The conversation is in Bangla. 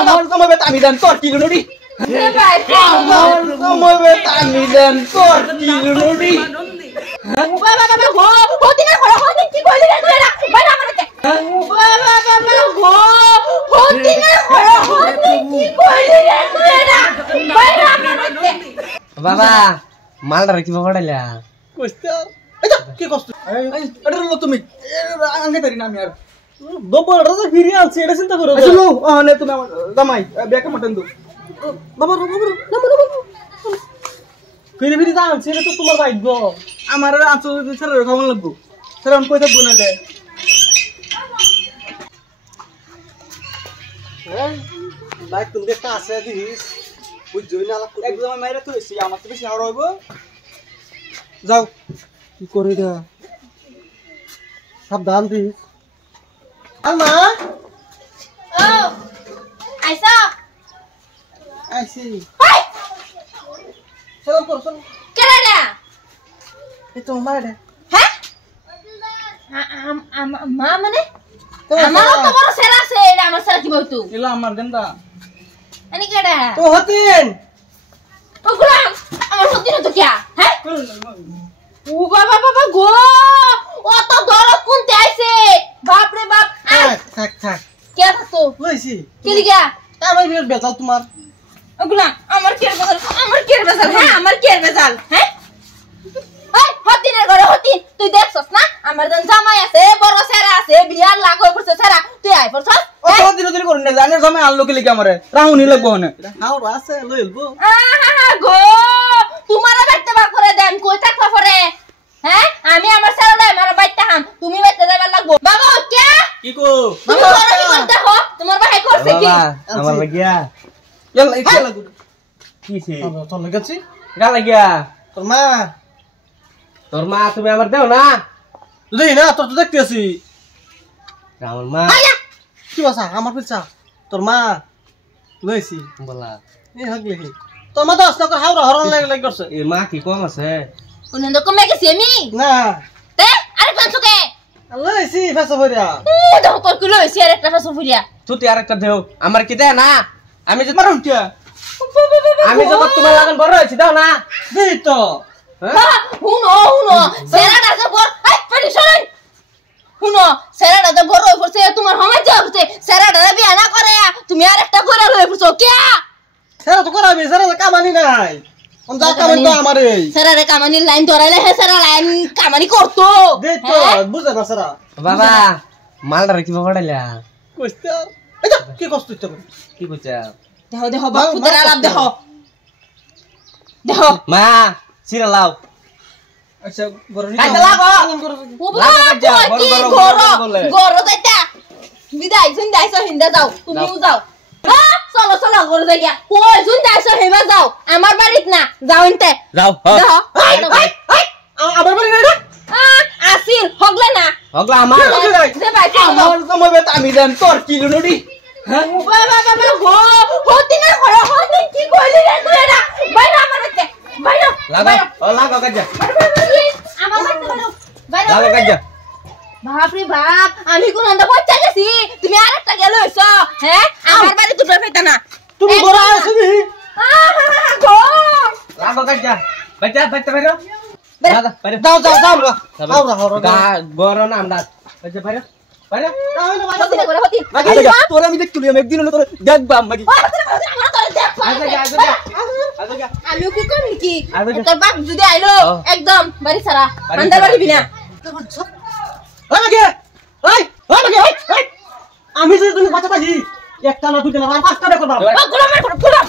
আমার সময় বেতা আমি দেন তোর কি লুডি আমার সময় বেতা আমি দেন তোর কি লুডি বাবা বাবা গো হতিনে ঘর হতিন কি কইলি রে তুই না বাইরে আমার কে বাবা বাবা গো হতিনে ঘর হতিন কি কইলি রে তুই না বাইরে আমার কে বাবা মালটা কি পড়াইলা কইতে এটা কি কষ্ট এটা লো তুমি আনতে পারি না আমি আর দবল রাজা ফিরে আনছে এটা চিন্তা করো আসলে আনে তুমি আমার জামাই ব্যাকে মটন দাও বাবা ফিরে ফিরে আনছে এটা তো তোমার ভাগ্য আমার আনছো স্যার খাওয়ান লাগবো স্যার আমি কই থাকবো না লে লাইক তুমি একটা আছে দিস বুঝছই না একদম মাইরা তো এসি আমার তো বেশি আর হইব যাও কি করে দা সাবধান দিস আমা ও আইসা আইসি হাই চলো চলো কেডা রে এই তো মারে হ্যাঁ মা মানে আমার তো বড় সেরা আছে এটা আমার সেরা কি বলতো এলা আমার গন্দা আনি কেডা তো হতেন ওগুলা আমার হতিন তো কি হ্যাঁ ও বাবা বাবা গো অত দরদ কোনতে আইছে বাপ রে বাপ থাক থাক কে তো লইছি কে লিগা আমার বিয়ের বেজাল তোমার ওগুলা আমার কে বেজাল হ্যাঁ আমার কে বেজাল হ্যাঁ এই হতিনের ঘরে হতিন তুই দেখছস না আমার জন জামাই আছে বড় সেরা আছে বিয়ার লাগো পড়ছে সেরা তুই আই পড়ছস ও তো দিন করুন না জানে সময় আনলো কি লিখে আমারে রাহুনি লাগবো না হাও আছে লইলবো আহা গো তোমারে বাইতে বা করে দেন কই থাকবা পরে হ্যাঁ আমি আমার সেরাটা আমার বাইতে হাম তুমি বাইতে যাবার লাগবো বাবা কে কি কো তুমি করে কি করতে হো তোমার ভাই করছে কি আমার লাগিয়া এলা ইচ্ছা লাগু কিছে তোর লাগাছি গা লাগিয়া তোর মা তুমি আমার দেও না তুই না তোর তো দেখতে আছি আমার মা আয়া কি বাসা আমার পিছা তোর মা লইছি বলা এই হগলি তোর মা তো আসলে হাওড়া হরন লাগ করছে এ মা কি কম আছে উনন্দ কমে গেছি আমি না তে আরে পাঁচুকে লইছি ফেসা ভরিয়া দেখো তোর কিলো হইছে আর একটা ফাসু ফুরিয়া তুই আরেকটা দেও আমার কি দে না আমি যে মারুন কে আমি যখন তোমার লাগান বড় হয়েছি দাও না দেই তো হুনো সেরাটা যে বড় আই পানি সরাই হুনো সেরাটা যে বড় হই পড়ছে তোমার সময় যে হচ্ছে সেরাটা বিয়া না করে তুমি আর একটা করে লই পড়ছো কে সেরা তো করাবি সেরা তো কামানি নাই কোন যা কামানি তো আমারে সেরারে কামানি লাইন ধরাইলে হে সেরা লাইন কামানি করতো দেই তো বুঝা না সেরা বাবা মালটা কি পড়াইলা কইতে এটা কি কষ্ট হইতো কি কইছা দেখো দেখো বাপু তোর আলাপ দেখো দেখো মা সিরা লাও আচ্ছা বড় নি কাইতে লাগো ও বাবা কি গরো যাইতা বিদায় শুন দাইছো হিন্দা যাও তুমিও যাও চলো চলো গরো যাইয়া কই শুন দাইছো হেবা যাও আমার বাড়িত না যাও এনতে যাও দেখো আবার বলি না আসিল হগলে না হগলা আমার যে ভাই আমার সময় বেতা আমি দেন তোর কি লুডি হ্যাঁ বাবা বাবা গো হতিনে ঘরে হতিন কি কইলি রে তুই না বাইরে আমার বাড়িতে বাইরে লাগো ও লাগো কাজা আমার বাড়িতে বাইরে লাগো কাজা বাপ রে বাপ আমি কোন আন্দা বচ্চা গেছি তুমি আরেকটা গেল হইছো হ্যাঁ আমার বাড়ি দুটো পেতা না তুমি বড় আসবি গো লাগো কাজা বাচ্চা বাচ্চা বাইরো দাদা বাইরো যাও যাও যাও হাওড়া হাওড়া গা গরো না আমরা বাচ্চা বাইরো বাইরো হতিনে ঘরে হতিন তোর আমি দেখতুলি আমি একদিন হলো তোর দেখবা মাগি আমার তোরে দেখ আমি কি করি কি তোর বাপ যদি আইলো একদম বাড়ি ছাড়া আন্দার বাড়ি বিনা আমাকে আমাকে আমি যদি তুমি বাঁচা পাই একটা না দুইটা না আর পাঁচটা দেখো গোলামের ঘরে গোলাম